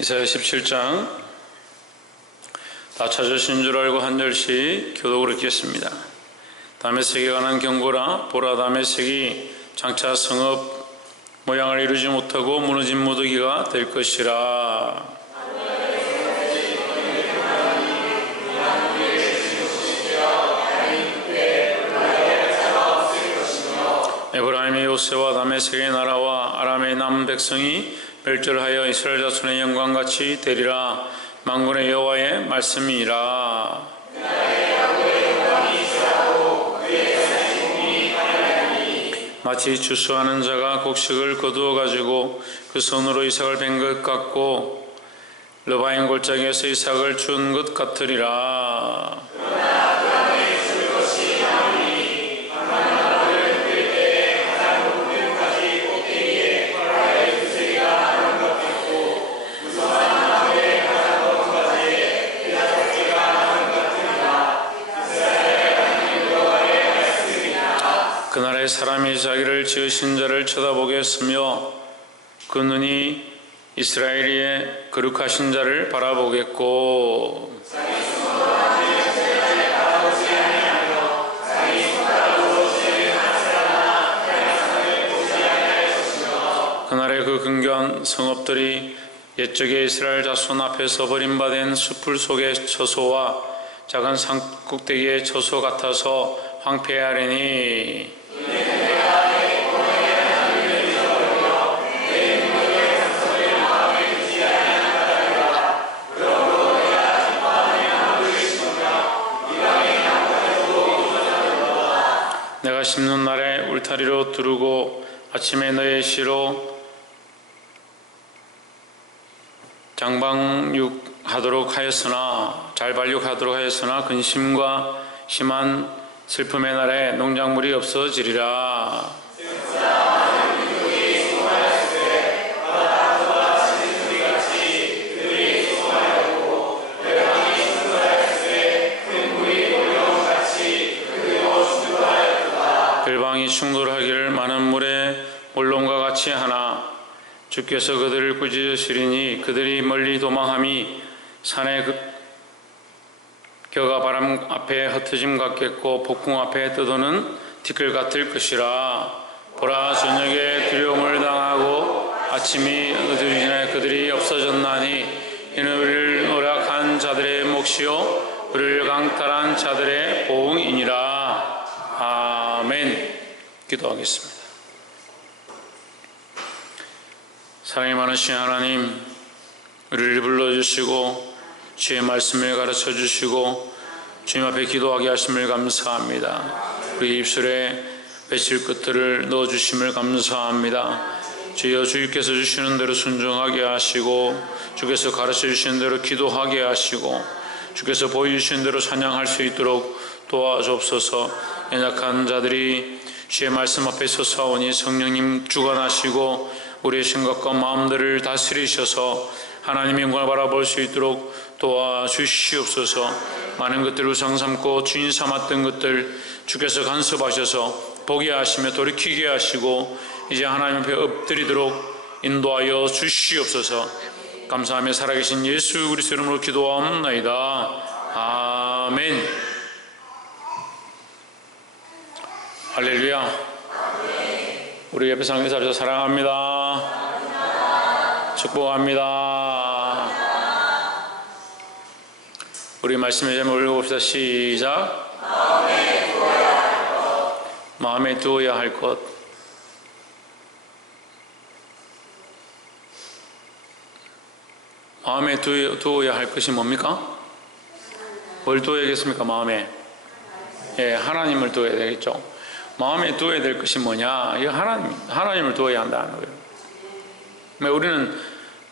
이사야 17장 다 찾으신 줄 알고 한 절씩 교독으로 읽겠습니다. 다메섹에 관한 경고라. 보라, 다메섹이 장차 성읍 모양을 이루지 못하고 무너진 무더기가 될 것이라. 에브라임의 요새와 다메섹의 나라와 아람의 남 백성이 멸절하여 이스라엘 자손의 영광같이 되리라. 만군의 여호와의 말씀이라. 마치 추수하는 자가 곡식을 거두어 가지고 그 손으로 이삭을 벤 것 같고 르바임 골짜기에서 이삭을 준 것 같으리라. 그날에 사람이 자기를 지으신 자를 쳐다보겠으며 그 눈이 이스라엘의 거룩하신 자를 바라보겠고 그날에 그 근교한 성읍들이 옛적에 이스라엘 자손 앞에서 버림받은 숲풀 속의 처소와 작은 산 꼭대기의 처소 같아서 황폐하리니 내가 심는 날에 울타리로 두르고 아침에 너의 시로 장방육하도록 하였으나 잘발육하도록 하였으나 근심과 심한 슬픔의 날에 농작물이 없어지리라. 별방이 충돌하기를 많은 물에 몰론과 같이 하나 주께서 그들을 꾸짖으시리니 그들이 멀리 도망함이 산의 겨가 바람 앞에 흩어짐 같겠고 폭풍 앞에 떠도는 티끌 같을 것이라. 보라, 저녁에 두려움을 당하고 아침이 어두워지나 그들이 없어졌나니 이는 우리를 노력한 자들의 몫이요 우리를 강탈한 자들의 보응이니라. 아멘. 기도하겠습니다. 사랑이 많으신 하나님, 우리를 불러주시고 주의 말씀을 가르쳐 주시고 주님 앞에 기도하게 하심을 감사합니다. 우리 입술에 외칠 것들을 넣어주심을 감사합니다. 주여, 주께서 주시는 대로 순종하게 하시고 주께서 가르쳐 주시는 대로 기도하게 하시고 주께서 보여주시는 대로 찬양할 수 있도록 도와주옵소서. 연약한 자들이 주의 말씀 앞에 서사오니 성령님 주관하시고 우리의 생각과 마음들을 다스리셔서 하나님의 영광을 바라볼 수 있도록 도와주시옵소서. 많은 것들을 우상 삼고 주인 삼았던 것들 주께서 간섭하셔서 보게 하시며 돌이키게 하시고 이제 하나님 앞에 엎드리도록 인도하여 주시옵소서. 감사하며 살아계신 예수 그리스도 이름으로 기도하옵나이다. 아멘. 할렐루야. 우리 옆에 상에서 앞에서 사랑합니다. 축복합니다. 우리 말씀의 제목을 읽어봅시다. 시작. 마음에 두어야 할 것. 마음에 두어야 할 것이 뭡니까? 뭘 두어야겠습니까? 마음에. 하나님을 두어야 되겠죠. 마음에 두어야 될 것이 뭐냐? 이거 하나님을 두어야 한다는 거예요. 우리는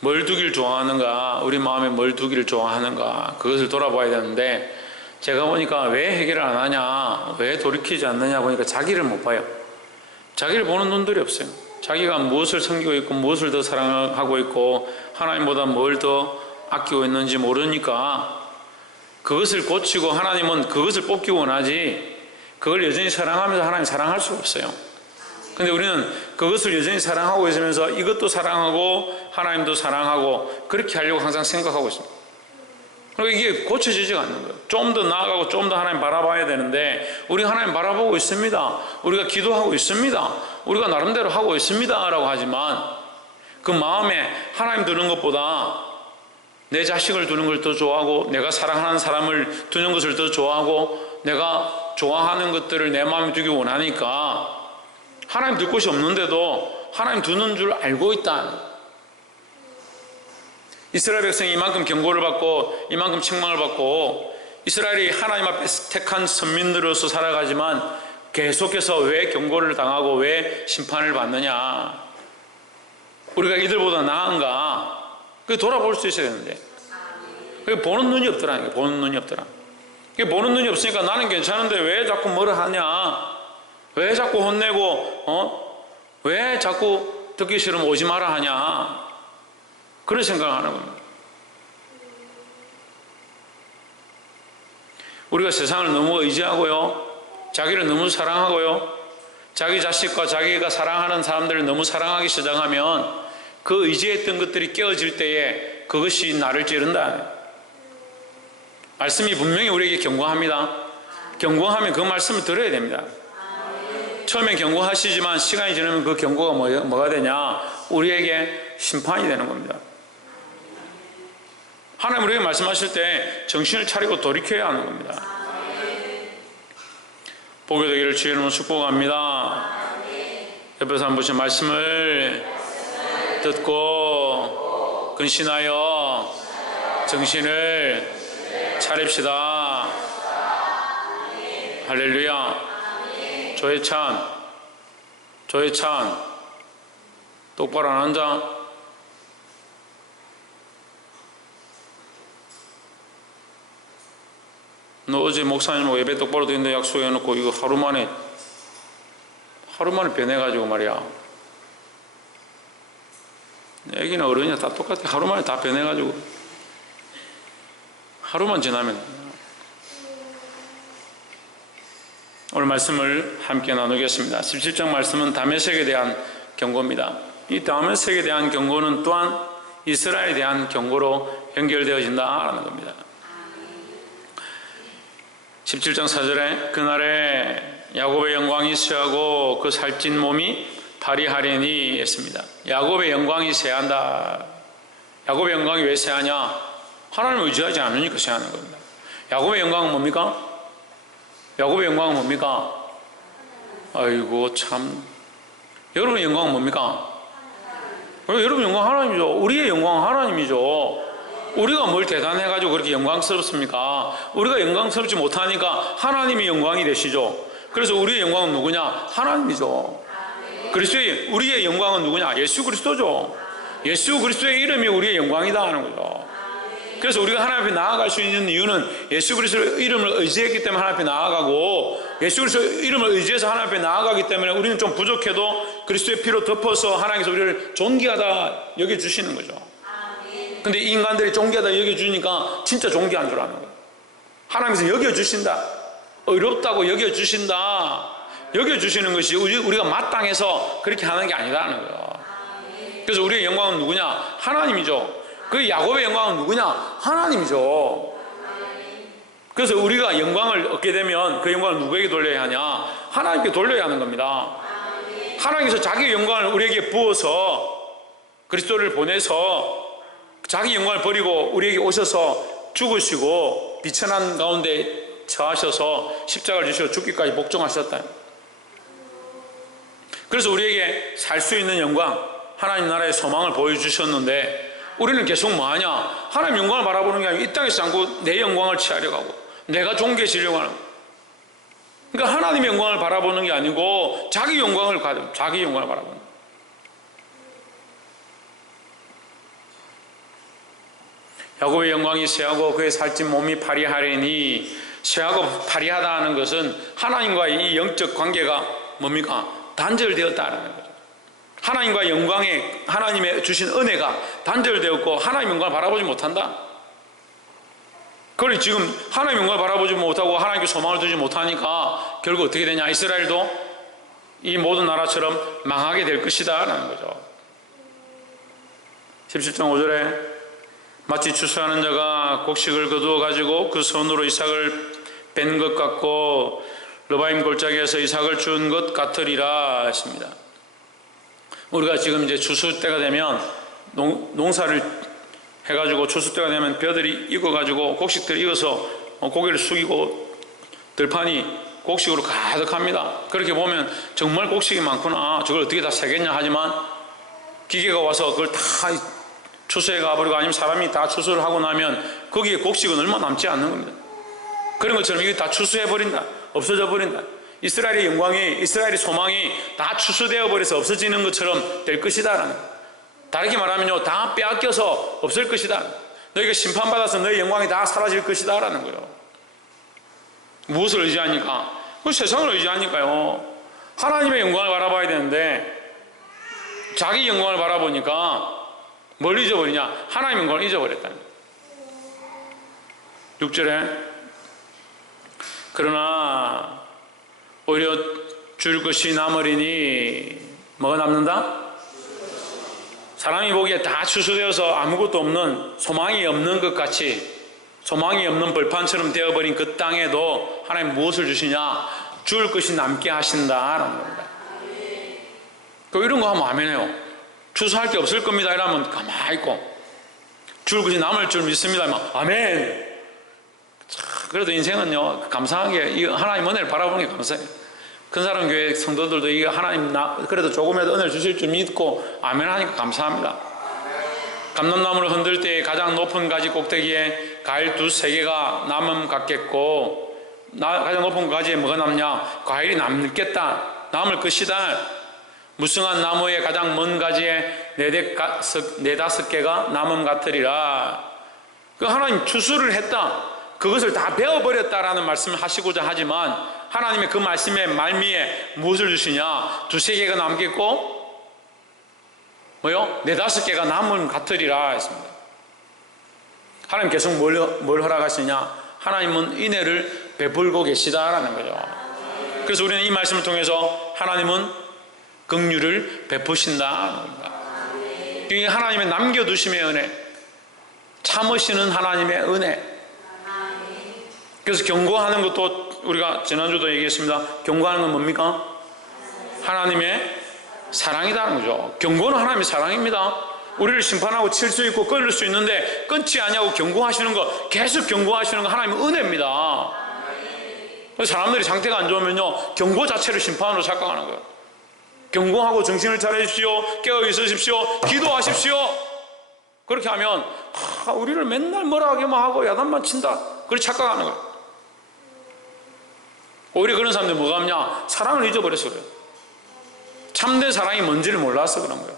뭘 두길 좋아하는가? 우리 마음에 뭘 두기를 좋아하는가? 그것을 돌아봐야 되는데 제가 보니까 왜 해결을 안 하냐? 왜 돌이키지 않느냐 보니까 자기를 못 봐요. 자기를 보는 눈들이 없어요. 자기가 무엇을 섬기고 있고 무엇을 더 사랑하고 있고 하나님보다 뭘 더 아끼고 있는지 모르니까 그것을 고치고 하나님은 그것을 뽑기 원하지 그걸 여전히 사랑하면서 하나님 사랑할 수가 없어요. 근데 우리는 그것을 여전히 사랑하고 있으면서 이것도 사랑하고 하나님도 사랑하고 그렇게 하려고 항상 생각하고 있습니다. 그러니까 이게 고쳐지지가 않는 거예요. 좀 더 나아가고 좀 더 하나님 바라봐야 되는데 우리가 하나님 바라보고 있습니다. 우리가 기도하고 있습니다. 우리가 나름대로 하고 있습니다 라고 하지만 그 마음에 하나님 두는 것보다 내 자식을 두는 걸 더 좋아하고 내가 사랑하는 사람을 두는 것을 더 좋아하고 내가 좋아하는 것들을 내 마음에 두기 원하니까 하나님 둘 곳이 없는데도 하나님 두는 줄 알고 있다. 이스라엘 백성이 이만큼 경고를 받고 이만큼 책망을 받고 이스라엘이 하나님 앞에 택한 선민들로서 살아가지만 계속해서 왜 경고를 당하고 왜 심판을 받느냐, 우리가 이들보다 나은가, 그게 돌아볼 수 있어야 되는데 그게 보는 눈이 없더라는 거예요. 보는 눈이 없더라. 그게 보는 눈이 없으니까 나는 괜찮은데 왜 자꾸 뭐를 하냐, 왜 자꾸 혼내고 왜 자꾸 듣기 싫으면 오지 마라 하냐, 그런 생각을 하는 겁니다. 우리가 세상을 너무 의지하고요, 자기를 너무 사랑하고요, 자기 자식과 자기가 사랑하는 사람들을 너무 사랑하기 시작하면 그 의지했던 것들이 깨어질 때에 그것이 나를 찌른다. 말씀이 분명히 우리에게 경고합니다. 경고하면 그 말씀을 들어야 됩니다. 처음에 경고하시지만 시간이 지나면 그 경고가 뭐가 되냐, 우리에게 심판이 되는 겁니다. 하나님 우리에게 말씀하실 때 정신을 차리고 돌이켜야 하는 겁니다. 복이 되기를 주의 이름으로 축복합니다. 옆에서 한 분씩 말씀을 듣고 근신하여 정신을 차립시다. 할렐루야. 조혜찬 똑바로 안 앉아. 너 어제 목사님하고 예배 똑바로 드린다 약속해놓고 이거 하루 만에 변해가지고 말이야. 애기나 어른이나 다 똑같아. 하루 만에 다 변해가지고 하루만 지나면. 오늘 말씀을 함께 나누겠습니다. 17장 말씀은 다메섹에 대한 경고입니다. 이 다메섹에 대한 경고는 또한 이스라엘에 대한 경고로 연결되어진다라는 겁니다. 17장 4절에 그날에 야곱의 영광이 쇠하고 그 살찐 몸이 파리하리니 했습니다. 야곱의 영광이 쇠한다. 야곱의 영광이 왜 쇠하냐? 하나님을 의지하지 않으니까 쇠하는 겁니다. 야곱의 영광은 뭡니까? 야곱의 영광은 뭡니까? 아이고 참, 여러분의 영광은 뭡니까? 여러분 영광 하나님이죠. 우리의 영광은 하나님이죠. 우리가 뭘 대단해가지고 그렇게 영광스럽습니까? 우리가 영광스럽지 못하니까 하나님이 영광이 되시죠. 그래서 우리의 영광은 누구냐? 하나님이죠. 그리스도의 우리의 영광은 누구냐? 예수 그리스도죠. 예수 그리스도의 이름이 우리의 영광이다 하는 거죠. 그래서 우리가 하나님 앞에 나아갈 수 있는 이유는 예수 그리스도의 이름을 의지했기 때문에 하나님 앞에 나아가고, 예수 그리스도의 이름을 의지해서 하나님 앞에 나아가기 때문에 우리는 좀 부족해도 그리스도의 피로 덮어서 하나님께서 우리를 존귀하다 여겨주시는 거죠. 근데 이 인간들이 존귀하다 여겨주니까 진짜 존귀한 줄 아는 거예요. 하나님께서 여겨주신다, 어렵다고 여겨주신다, 여겨주시는 것이 우리가 마땅해서 그렇게 하는 게 아니라는 거예요. 그래서 우리의 영광은 누구냐? 하나님이죠. 그 야곱의 영광은 누구냐? 하나님이죠. 그래서 우리가 영광을 얻게 되면 그 영광을 누구에게 돌려야 하냐? 하나님께 돌려야 하는 겁니다. 하나님께서 자기의 영광을 우리에게 부어서 그리스도를 보내서 자기 영광을 버리고 우리에게 오셔서 죽으시고 비천한 가운데 처하셔서 십자가를 주시고 죽기까지 복종하셨다. 그래서 우리에게 살 수 있는 영광, 하나님 나라의 소망을 보여주셨는데 우리는 계속 뭐하냐? 하나님 영광을 바라보는 게 아니고 이 땅에서 자꾸 내 영광을 취하려고 하고 내가 존귀해지려고 하는 거예요. 그러니까 하나님의 영광을 바라보는 게 아니고 자기 영광을 바라보는 거예요. 야곱의 영광이 쇠하고 그의 살찐 몸이 파리하리니, 쇠하고 파리하다 하는 것은 하나님과의 이 영적 관계가 뭡니까? 단절되었다는 거죠. 하나님과 영광에 하나님의 주신 은혜가 단절되었고 하나님 영광을 바라보지 못한다. 그걸 지금 하나님 영광을 바라보지 못하고 하나님께 소망을 두지 못하니까 결국 어떻게 되냐? 이스라엘도 이 모든 나라처럼 망하게 될 것이다 라는 거죠. 17장 5절에 마치 추수하는 자가 곡식을 거두어 가지고 그 손으로 이삭을 뺀 것 같고 르바임 골짜기에서 이삭을 준 것 같으리라 했습니다. 우리가 지금 이제 추수 때가 되면 농사를 해가지고 추수 때가 되면 벼들이 익어가지고 곡식들이 익어서 고개를 숙이고 들판이 곡식으로 가득합니다. 그렇게 보면 정말 곡식이 많구나, 저걸 어떻게 다 세겠냐 하지만 기계가 와서 그걸 다 추수해 가버리고 아니면 사람이 다 추수를 하고 나면 거기에 곡식은 얼마 남지 않는 겁니다. 그런 것처럼 이게 다 추수해버린다, 없어져 버린다. 이스라엘의 영광이, 이스라엘의 소망이 다 추수되어 버려서 없어지는 것처럼 될 것이다. 다르게 말하면요, 다 빼앗겨서 없을 것이다. 너희가 심판받아서 너희 영광이 다 사라질 것이다 라는 거예요. 무엇을 의지하니까? 그 세상을 의지하니까요. 하나님의 영광을 바라봐야 되는데 자기 영광을 바라보니까 뭘 잊어버리냐? 하나님의 영광을 잊어버렸다는 거예요. 6절에 그러나 오히려 줄 것이 남으리니 뭐가 남는다? 사람이 보기에 다 추수되어서 아무것도 없는, 소망이 없는 것 같이, 소망이 없는 벌판처럼 되어버린 그 땅에도 하나님 무엇을 주시냐? 줄 것이 남게 하신다라는 겁니다. 이런 거 하면 아멘해요. 추수할 게 없을 겁니다 이러면 가만히 있고, 줄 것이 남을 줄 믿습니다 이러면 아멘. 그래도 인생은요, 감사하게 이 하나님 은혜를 바라보는 게 감사해요. 큰사람 교회 성도들도 이 하나님 그래도 조금이라도 은혜를 주실 줄 믿고 아멘 하니까 감사합니다. 감람나무를 흔들 때 가장 높은 가지 꼭대기에 과일 2-3개가 남음 같겠고, 가장 높은 가지에 뭐가 남냐? 과일이 남겠다, 남을 것이다. 무성한 나무의 가장 먼 가지에 4-5개가 남음 같으리라. 그 하나님 추수를 했다, 그것을 다 베어버렸다라는 말씀을 하시고자 하지만 하나님의 그 말씀의 말미에 무엇을 주시냐? 2-3개가 남겠고 뭐요? 4-5개가 남은 같으리라 했습니다. 하나님 계속 뭘 허락하시냐? 하나님은 인애를 베풀고 계시다라는 거죠. 그래서 우리는 이 말씀을 통해서 하나님은 긍휼을 베푸신다는 겁니다. 이게 하나님의 남겨두심의 은혜, 참으시는 하나님의 은혜. 그래서 경고하는 것도 우리가 지난주도 얘기했습니다. 경고하는 건 뭡니까? 하나님의 사랑이라는 거죠. 경고는 하나님의 사랑입니다. 우리를 심판하고 칠 수 있고 끊을 수 있는데 끊지 아니하고 경고하시는 거, 계속 경고하시는 거 하나님의 은혜입니다. 사람들이 상태가 안 좋으면요, 경고 자체를 심판으로 착각하는 거예요. 경고하고 정신을 차려주십시오, 깨어 있으십시오, 기도하십시오. 그렇게 하면 우리를 맨날 뭐라 하기만 하고 야단만 친다, 그렇게 착각하는 거예요. 오히려 그런 사람들이 뭐가 없냐? 사랑을 잊어버려서 그래요. 참된 사랑이 뭔지를 몰라서 그런 거예요.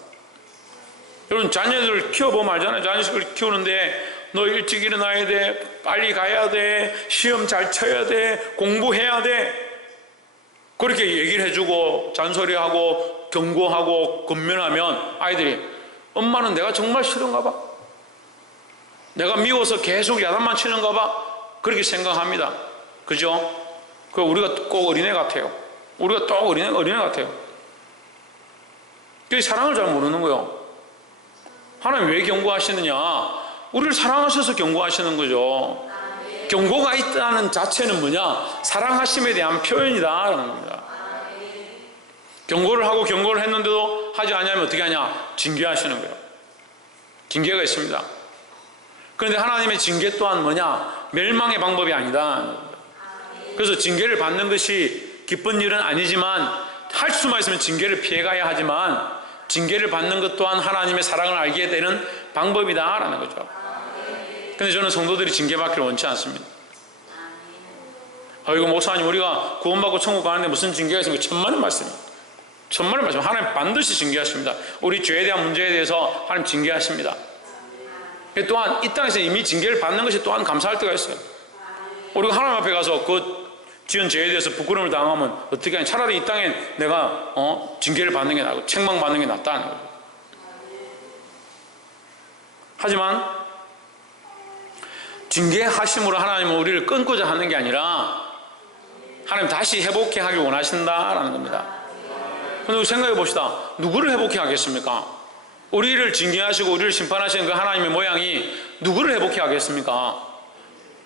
여러분, 자녀들 키워보면 알잖아요. 자녀를 키우는데 너 일찍 일어나야 돼, 빨리 가야 돼, 시험 잘 쳐야 돼, 공부해야 돼, 그렇게 얘기를 해주고 잔소리하고 경고하고 권면하면 아이들이 엄마는 내가 정말 싫은가 봐, 내가 미워서 계속 야단만 치는가 봐, 그렇게 생각합니다. 그죠? 우리가 꼭 어린애 같아요. 우리가 또 어린애 같아요. 그 사랑을 잘 모르는 거예요. 하나님 왜 경고하시느냐? 우리를 사랑하셔서 경고하시는 거죠. 경고가 있다는 자체는 뭐냐? 사랑하심에 대한 표현이다라는 겁니다. 경고를 하고 경고를 했는데도 하지 않으면 어떻게 하냐? 징계하시는 거예요. 징계가 있습니다. 그런데 하나님의 징계 또한 뭐냐? 멸망의 방법이 아니다. 그래서 징계를 받는 것이 기쁜 일은 아니지만, 할 수만 있으면 징계를 피해가야 하지만, 징계를 받는 것 또한 하나님의 사랑을 알게 되는 방법이다라는 거죠. 근데 저는 성도들이 징계받기를 원치 않습니다. 이거 목사님, 우리가 구원받고 천국 가는데 무슨 징계가 있습니까? 천만의 말씀입니다. 천만의 말씀. 하나님 반드시 징계하십니다. 우리 죄에 대한 문제에 대해서 하나님 징계하십니다. 또한 이 땅에서 이미 징계를 받는 것이 또한 감사할 때가 있어요. 우리가 하나님 앞에 가서 그 지은 죄에 대해서 부끄러움을 당하면 어떻게 하냐? 차라리 이 땅에 내가 징계를 받는 게 나고 책망받는 게 낫다는 거예요. 하지만 징계하심으로 하나님은 우리를 끊고자 하는 게 아니라 하나님 다시 회복해 하길 원하신다라는 겁니다. 근데 생각해 봅시다. 누구를 회복해 하겠습니까? 우리를 징계하시고 우리를 심판하시는 그 하나님의 모양이 누구를 회복해 하겠습니까?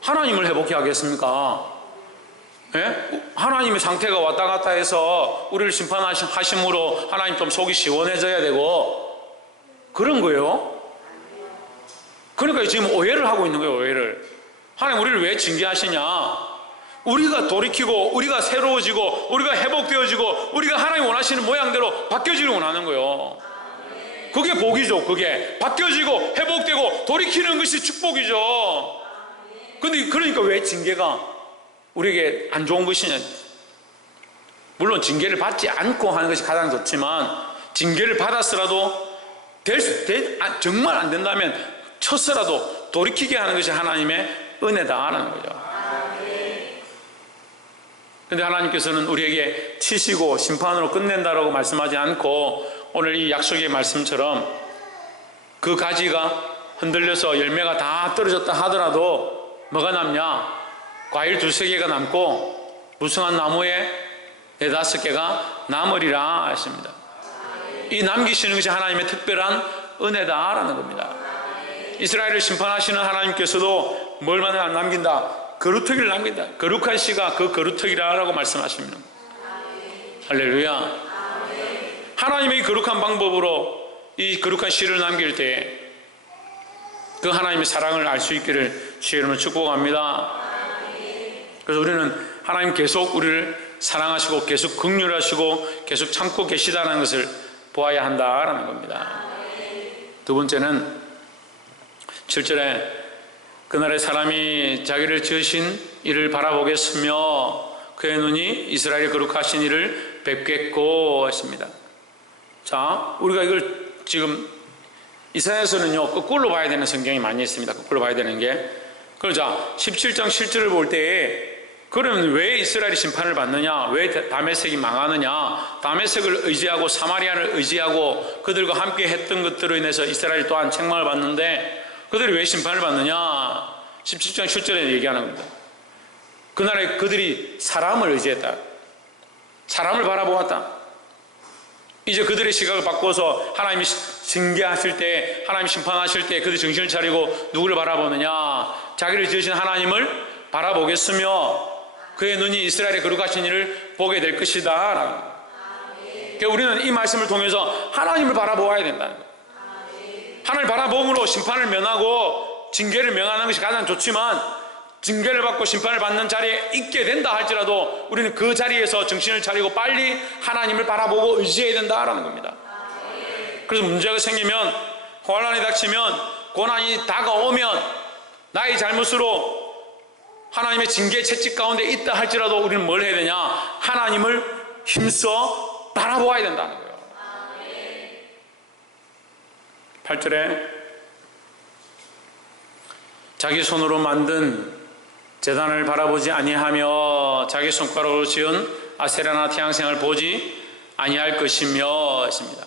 하나님을 회복해 하겠습니까? 예? 하나님의 상태가 왔다 갔다 해서 우리를 심판하심으로 하나님 좀 속이 시원해져야 되고 그런 거예요. 그러니까 지금 오해를 하고 있는 거예요. 오해를. 하나님 우리를 왜 징계하시냐? 우리가 돌이키고 우리가 새로워지고 우리가 회복되어지고 우리가 하나님 원하시는 모양대로 바뀌어지길 원하는 거예요. 그게 복이죠. 그게 바뀌어지고 회복되고 돌이키는 것이 축복이죠. 근데 그러니까 왜 징계가 우리에게 안 좋은 것이냐? 물론 징계를 받지 않고 하는 것이 가장 좋지만 징계를 받았으라도 정말 안 된다면 쳤으라도 돌이키게 하는 것이 하나님의 은혜다라는 거죠. 그런데 하나님께서는 우리에게 치시고 심판으로 끝낸다라고 말씀하지 않고 오늘 이 약속의 말씀처럼 그 가지가 흔들려서 열매가 다 떨어졌다 하더라도 뭐가 남냐? 과일 2-3개가 남고 무성한 나무에 4-5개가 남으리라 하십니다. 이 남기시는 것이 하나님의 특별한 은혜다라는 겁니다. 이스라엘을 심판하시는 하나님께서도 뭘만 안 남긴다? 거루터기를 남긴다. 거룩한 씨가 그 거루터기라고 말씀하십니다. 할렐루야. 하나님의 거룩한 방법으로 이 거룩한 씨를 남길 때 그 하나님의 사랑을 알 수 있기를 주의 이름으로 축복합니다. 그래서 우리는 하나님 계속 우리를 사랑하시고 계속 긍휼하시고 계속 참고 계시다는 것을 보아야 한다라는 겁니다. 두 번째는 7절에 그날의 사람이 자기를 지으신 이를 바라보겠으며 그의 눈이 이스라엘의 거룩하신 이를 뵙겠고 했습니다. 자, 우리가 이걸 지금 이사야서는요 거꾸로 봐야 되는 성경이 많이 있습니다. 거꾸로 봐야 되는 게. 그러자 17장 7절을 볼 때에 그러면 왜 이스라엘이 심판을 받느냐? 왜 다메섹이 망하느냐? 다메섹을 의지하고 사마리아를 의지하고 그들과 함께 했던 것들로 인해서 이스라엘 또한 책망을 받는데 그들이 왜 심판을 받느냐? 17장 7절에 얘기하는 겁니다. 그날에 그들이 사람을 의지했다. 사람을 바라보았다. 이제 그들의 시각을 바꿔서 하나님이 징계하실 때, 하나님 심판하실 때 그들이 정신을 차리고 누구를 바라보느냐? 자기를 지으신 하나님을 바라보겠으며 그의 눈이 이스라엘의 거룩하신 이를 보게 될 것이다. 그러니까 우리는 이 말씀을 통해서 하나님을 바라보아야 된다는 거예요. 하나님을 바라봄으로 심판을 면하고 징계를 명하는 것이 가장 좋지만 징계를 받고 심판을 받는 자리에 있게 된다 할지라도 우리는 그 자리에서 정신을 차리고 빨리 하나님을 바라보고 의지해야 된다라는 겁니다. 그래서 문제가 생기면 혼란이 닥치면 고난이 다가오면 나의 잘못으로 하나님의 징계 채찍 가운데 있다 할지라도 우리는 뭘 해야 되냐? 하나님을 힘써 바라보아야 된다는 거예요. 8절에 자기 손으로 만든 제단을 바라보지 아니하며 자기 손가락으로 지은 아세라나 태양생을 보지 아니할 것이며 했습니다.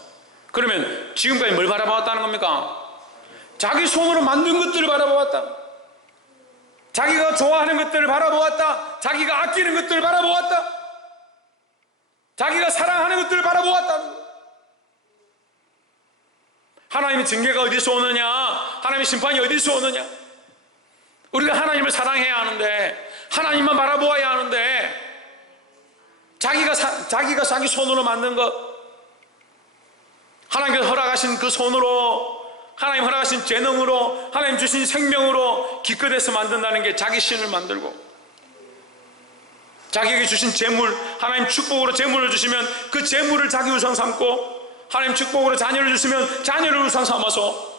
그러면 지금까지 뭘 바라보았다는 겁니까? 자기 손으로 만든 것들을 바라보았다. 자기가 좋아하는 것들을 바라보았다. 자기가 아끼는 것들을 바라보았다. 자기가 사랑하는 것들을 바라보았다. 하나님의 징계가 어디서 오느냐? 하나님의 심판이 어디서 오느냐? 우리가 하나님을 사랑해야 하는데 하나님만 바라보아야 하는데 자기가 자기 손으로 만든 것 하나님께서 허락하신 그 손으로 하나님 허락하신 재능으로 하나님 주신 생명으로 기껏해서 만든다는 게 자기 신을 만들고 자기에게 주신 재물 하나님 축복으로 재물을 주시면 그 재물을 자기 우상 삼고 하나님 축복으로 자녀를 주시면 자녀를 우상 삼아서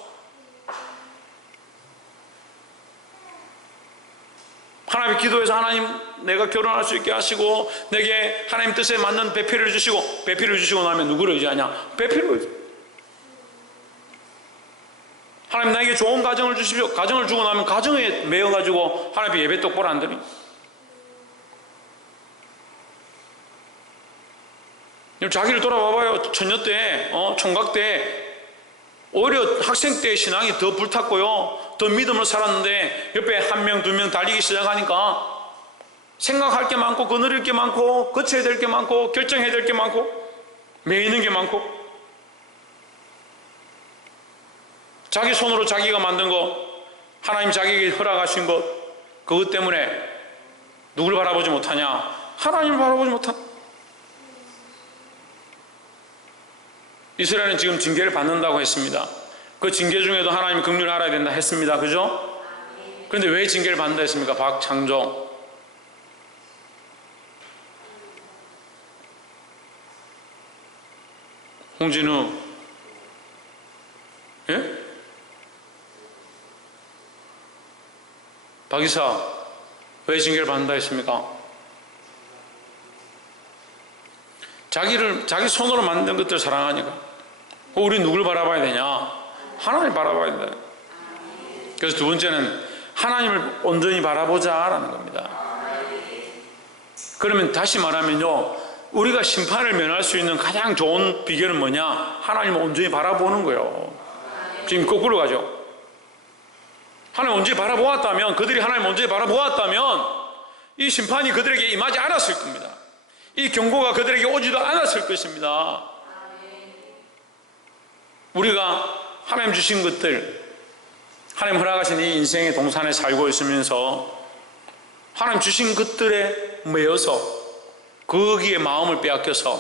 하나님 기도해서 하나님 내가 결혼할 수 있게 하시고 내게 하나님 뜻에 맞는 배필을 주시고 배필을 주시고 나면 누구를 의지하냐? 배필을 의지. 하나님 나에게 좋은 가정을 주십시오. 가정을 주고 나면 가정에 매여가지고 하나님 예배 똑바로 안 드니. 자기를 돌아봐봐요. 처녀 때, 총각 때 오히려 학생 때 신앙이 더 불탔고요. 더 믿음을 살았는데 옆에 1명, 2명 달리기 시작하니까 생각할 게 많고 거느릴 게 많고 거쳐야 될 게 많고 결정해야 될 게 많고 매이는 게 많고, 자기 손으로 자기가 만든 것, 하나님 자기에게 허락하신 것, 그것 때문에 누굴 바라보지 못하냐? 하나님을 바라보지 못한다. 이스라엘은 지금 징계를 받는다고 했습니다. 그 징계 중에도 하나님 긍휼을 알아야 된다 했습니다. 그죠? 그런데 왜 징계를 받는다 했습니까? 박창종. 홍진우. 예? 박이사. 왜 징계를 받는다 했습니까? 자기 손으로 만든 것들 사랑하니까. 우리 누굴 바라봐야 되냐? 하나님을 바라봐야 된다. 그래서 두 번째는 하나님을 온전히 바라보자라는 겁니다. 그러면 다시 말하면요, 우리가 심판을 면할 수 있는 가장 좋은 비결은 뭐냐? 하나님을 온전히 바라보는 거예요. 지금 거꾸로 가죠. 하나님 온전히 바라보았다면, 그들이 하나님 온전히 바라보았다면 이 심판이 그들에게 임하지 않았을 겁니다. 이 경고가 그들에게 오지도 않았을 것입니다. 우리가 하나님 주신 것들, 하나님 허락하신 이 인생의 동산에 살고 있으면서 하나님 주신 것들에 매여서 거기에 마음을 빼앗겨서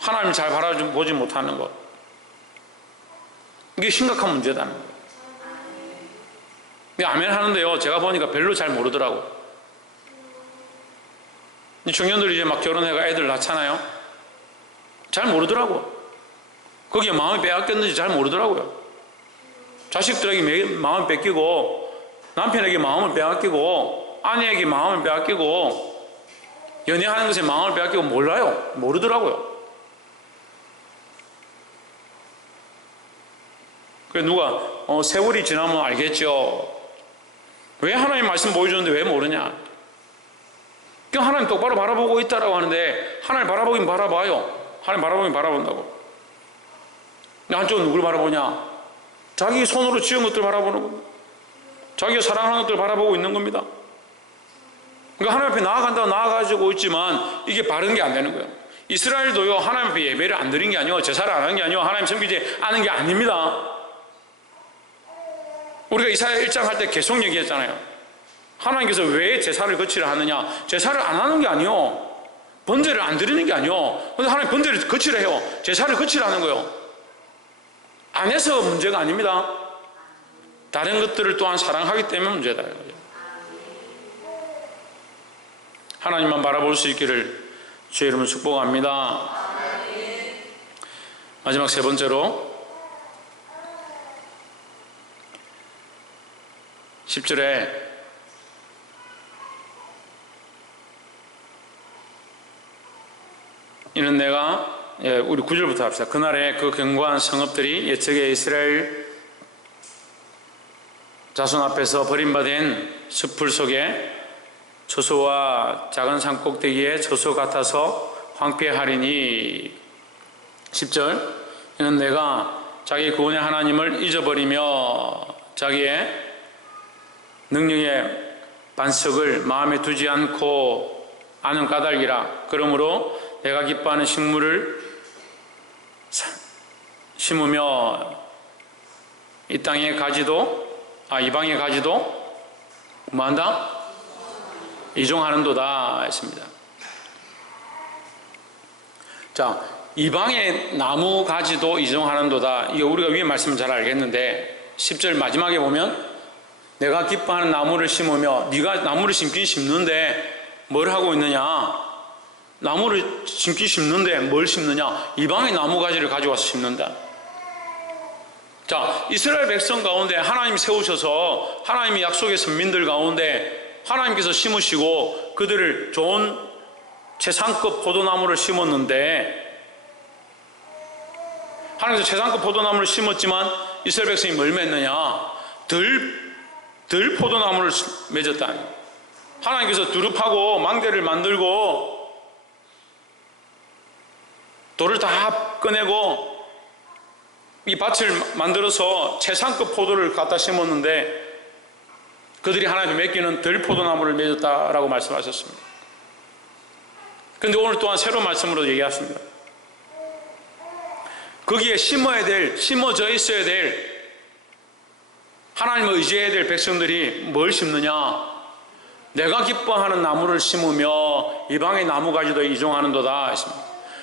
하나님을 잘 바라보지 못하는 것, 이게 심각한 문제다는 거예요. 아멘 하는데요, 제가 보니까 별로 잘 모르더라고요. 이 청년들이 이제 막 결혼해가 애들 낳잖아요. 잘 모르더라고요. 거기에 마음이 빼앗겼는지 잘 모르더라고요. 자식들에게 마음을 뺏기고, 남편에게 마음을 빼앗기고, 아내에게 마음을 빼앗기고, 연애하는 것에 마음을 빼앗기고 몰라요. 모르더라고요. 그래서 누가 세월이 지나면 알겠죠. 왜 하나님 말씀 보여주는데 왜 모르냐? 그냥 하나님 똑바로 바라보고 있다라고 하는데, 하나님 바라보긴 바라봐요. 하나님 바라보긴 바라본다고. 한쪽은 누굴 바라보냐? 자기 손으로 지은 것들 바라보는 겁니다. 자기가 사랑하는 것들 바라보고 있는 겁니다. 그러니까 하나님 앞에 나아간다고 나아가지고 있지만 이게 바른 게 안 되는 거예요. 이스라엘도요, 하나님 앞에 예배를 안 드린 게 아니고 제사를 안 하는 게 아니고 하나님 섬기지 않은 게 아닙니다. 우리가 이사야 1장 할 때 계속 얘기했잖아요. 하나님께서 왜 제사를 거치라 하느냐? 제사를 안 하는 게 아니요, 번제를 안 드리는 게 아니요. 근데 하나님 번제를 거치라 해요. 제사를 거치라 하는 거예요. 안 해서 문제가 아닙니다. 다른 것들을 또한 사랑하기 때문에 문제다. 하나님만 바라볼 수 있기를 주의 이름으로 축복합니다. 마지막 세 번째로 10절에 이는 내가, 우리 9절부터 합시다. 그날에 그 견고한 성읍들이 옛적에 이스라엘 자손 앞에서 버림받은 숲풀 속에 초소와 작은 산 꼭대기에 초소 같아서 황폐하리니. 10절, 이는 내가 자기 구원의 하나님을 잊어버리며 자기의 능력의 반석을 마음에 두지 않고 아는 까닭이라. 그러므로 내가 기뻐하는 식물을 심으며 이 방의 가지도 뭐한다? 이종하는도다 했습니다. 자, 이방의 나무 가지도 이종하는도다. 이거 우리가 위에 말씀 잘 알겠는데 10절 마지막에 보면 내가 기뻐하는 나무를 심으며, 네가 나무를 심긴 심는데 뭘 하고 있느냐? 나무를 심긴 심는데 뭘 심느냐? 이방의 나무 가지를 가져와서 심는다. 자, 이스라엘 백성 가운데 하나님이 세우셔서 하나님이 약속의 선민들 가운데 하나님께서 심으시고 그들을 좋은 최상급 포도나무를 심었는데, 하나님께서 최상급 포도나무를 심었지만 이스라엘 백성이 뭘 맺느냐? 덜 포도나무를 맺었다. 하나님께서 두릅하고 망대를 만들고 돌을 다 꺼내고 이 밭을 만들어서 최상급 포도를 갖다 심었는데 그들이 하나님께 맡기는 덜 포도나무를 맺었다라고 말씀하셨습니다. 그런데 오늘 또한 새로운 말씀으로 얘기하십니다. 거기에 심어져 있어야 될, 하나님을 의지해야 될 백성들이 뭘 심느냐? 내가 기뻐하는 나무를 심으며 이방의 나무 가지도 이종하는도다 했습니다.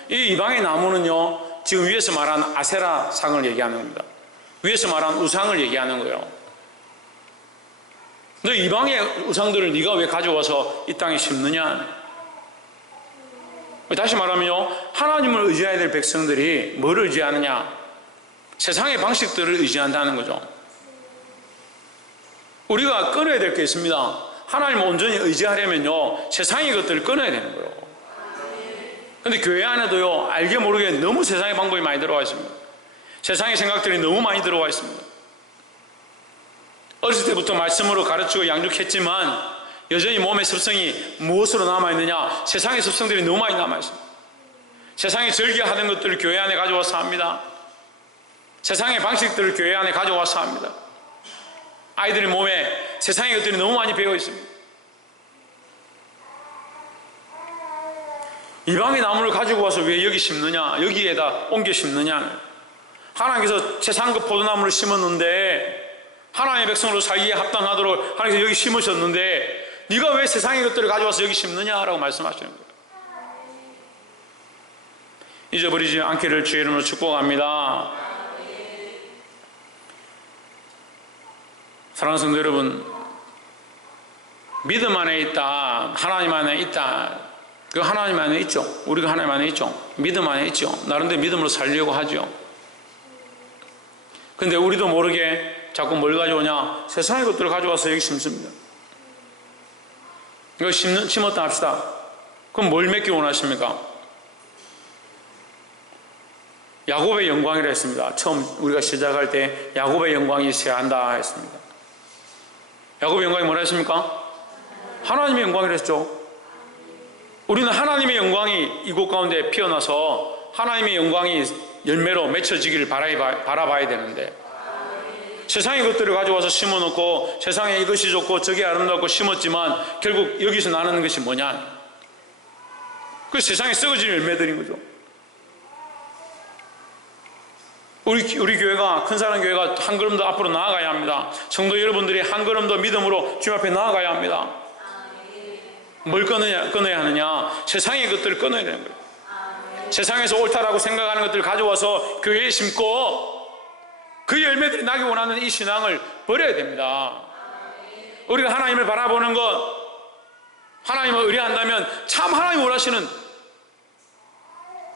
이 이방의 나무는요, 지금 위에서 말한 아세라 상을 얘기하는 겁니다. 위에서 말한 우상을 얘기하는 거예요. 너 이방의 우상들을 네가 왜 가져와서 이 땅에 심느냐? 다시 말하면요, 하나님을 의지해야 될 백성들이 뭘 의지하느냐? 세상의 방식들을 의지한다는 거죠. 우리가 끊어야 될 게 있습니다. 하나님을 온전히 의지하려면요, 세상의 것들을 끊어야 되는 거예요. 근데 교회 안에도요, 알게 모르게 너무 세상의 방법이 많이 들어와 있습니다. 세상의 생각들이 너무 많이 들어와 있습니다. 어렸을 때부터 말씀으로 가르치고 양육했지만 여전히 몸의 습성이 무엇으로 남아있느냐? 세상의 습성들이 너무 많이 남아있습니다. 세상에 즐겨하는 것들을 교회 안에 가져와서 합니다. 세상의 방식들을 교회 안에 가져와서 합니다. 아이들의 몸에 세상의 것들이 너무 많이 배어 있습니다. 이방의 나무를 가지고 와서 왜 여기 심느냐? 여기에다 옮겨 심느냐? 하나님께서 세상급 포도나무를 심었는데, 하나님의 백성으로 살기에 합당하도록 하나님께서 여기 심으셨는데 네가 왜 세상의 것들을 가져와서 여기 심느냐라고 말씀하시는 거예요. 잊어버리지 않기를 주의 이름으로 축복합니다. 사랑하는 성도 여러분, 믿음 안에 있다, 하나님 안에 있다. 그 하나님 안에 있죠. 우리가 하나님 안에 있죠. 믿음 안에 있죠. 나름대로 믿음으로 살려고 하죠. 근데 우리도 모르게 자꾸 뭘 가져오냐? 세상의 것들을 가져와서 여기 심습니다. 이거 심었다 합시다. 그럼 뭘 맺기 원하십니까? 야곱의 영광이라 했습니다. 처음 우리가 시작할 때 야곱의 영광이 새한다 했습니다. 야곱의 영광이 뭐라 했습니까? 하나님의 영광이라 했죠. 우리는 하나님의 영광이 이곳 가운데 피어나서 하나님의 영광이 열매로 맺혀지기를 바라봐야 되는데, 세상의 것들을 가져와서 심어놓고 세상에 이것이 좋고 저게 아름답고 심었지만 결국 여기서 나누는 것이 뭐냐? 그 세상에 썩어진 열매들인 거죠. 우리 교회가, 큰 사랑 교회가 한 걸음 더 앞으로 나아가야 합니다. 성도 여러분들이 한 걸음 더 믿음으로 주님 앞에 나아가야 합니다. 뭘 끊어야 하느냐? 세상의 것들을 끊어야 되는 거예요. 세상에서 옳다라고 생각하는 것들을 가져와서 교회에 심고 그 열매들이 나기 원하는 이 신앙을 버려야 됩니다. 우리가 하나님을 바라보는 것, 하나님을 의뢰한다면 참 하나님이 원하시는,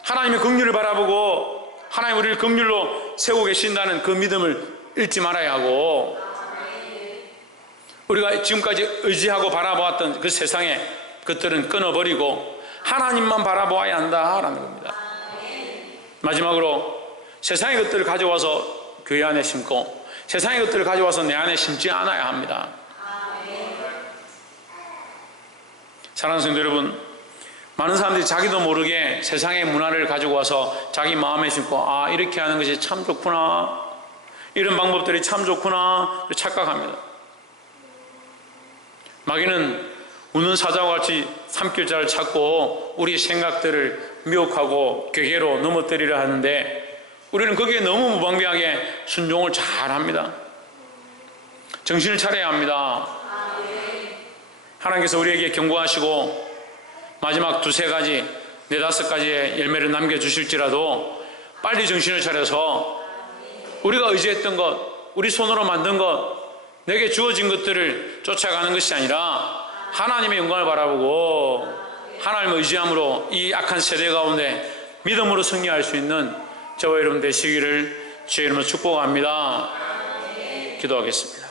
하나님의 긍휼을 바라보고 하나님 우리를 긍휼로 세우고 계신다는 그 믿음을 잃지 말아야 하고, 우리가 지금까지 의지하고 바라보았던 그 세상의 것들은 끊어버리고 하나님만 바라보아야 한다라는 겁니다. 마지막으로 세상의 것들을 가져와서 교회 안에 심고 세상의 것들을 가져와서 내 안에 심지 않아야 합니다. 사랑하는 성도 여러분, 많은 사람들이 자기도 모르게 세상의 문화를 가지고 와서 자기 마음에 심고, 아, 이렇게 하는 것이 참 좋구나, 이런 방법들이 참 좋구나 착각합니다. 마귀는 우는 사자와 같이 삼킬자를 찾고 우리의 생각들을 미혹하고 괴계로 넘어뜨리려 하는데, 우리는 거기에 너무 무방비하게 순종을 잘합니다. 정신을 차려야 합니다. 하나님께서 우리에게 경고하시고 마지막 2-3가지, 4-5가지의 열매를 남겨주실지라도 빨리 정신을 차려서 우리가 의지했던 것, 우리 손으로 만든 것, 내게 주어진 것들을 쫓아가는 것이 아니라 하나님의 영광을 바라보고 하나님을 의지함으로 이 악한 세대 가운데 믿음으로 승리할 수 있는 저와 여러분 되시기를 주의 이름으로 축복합니다. 기도하겠습니다.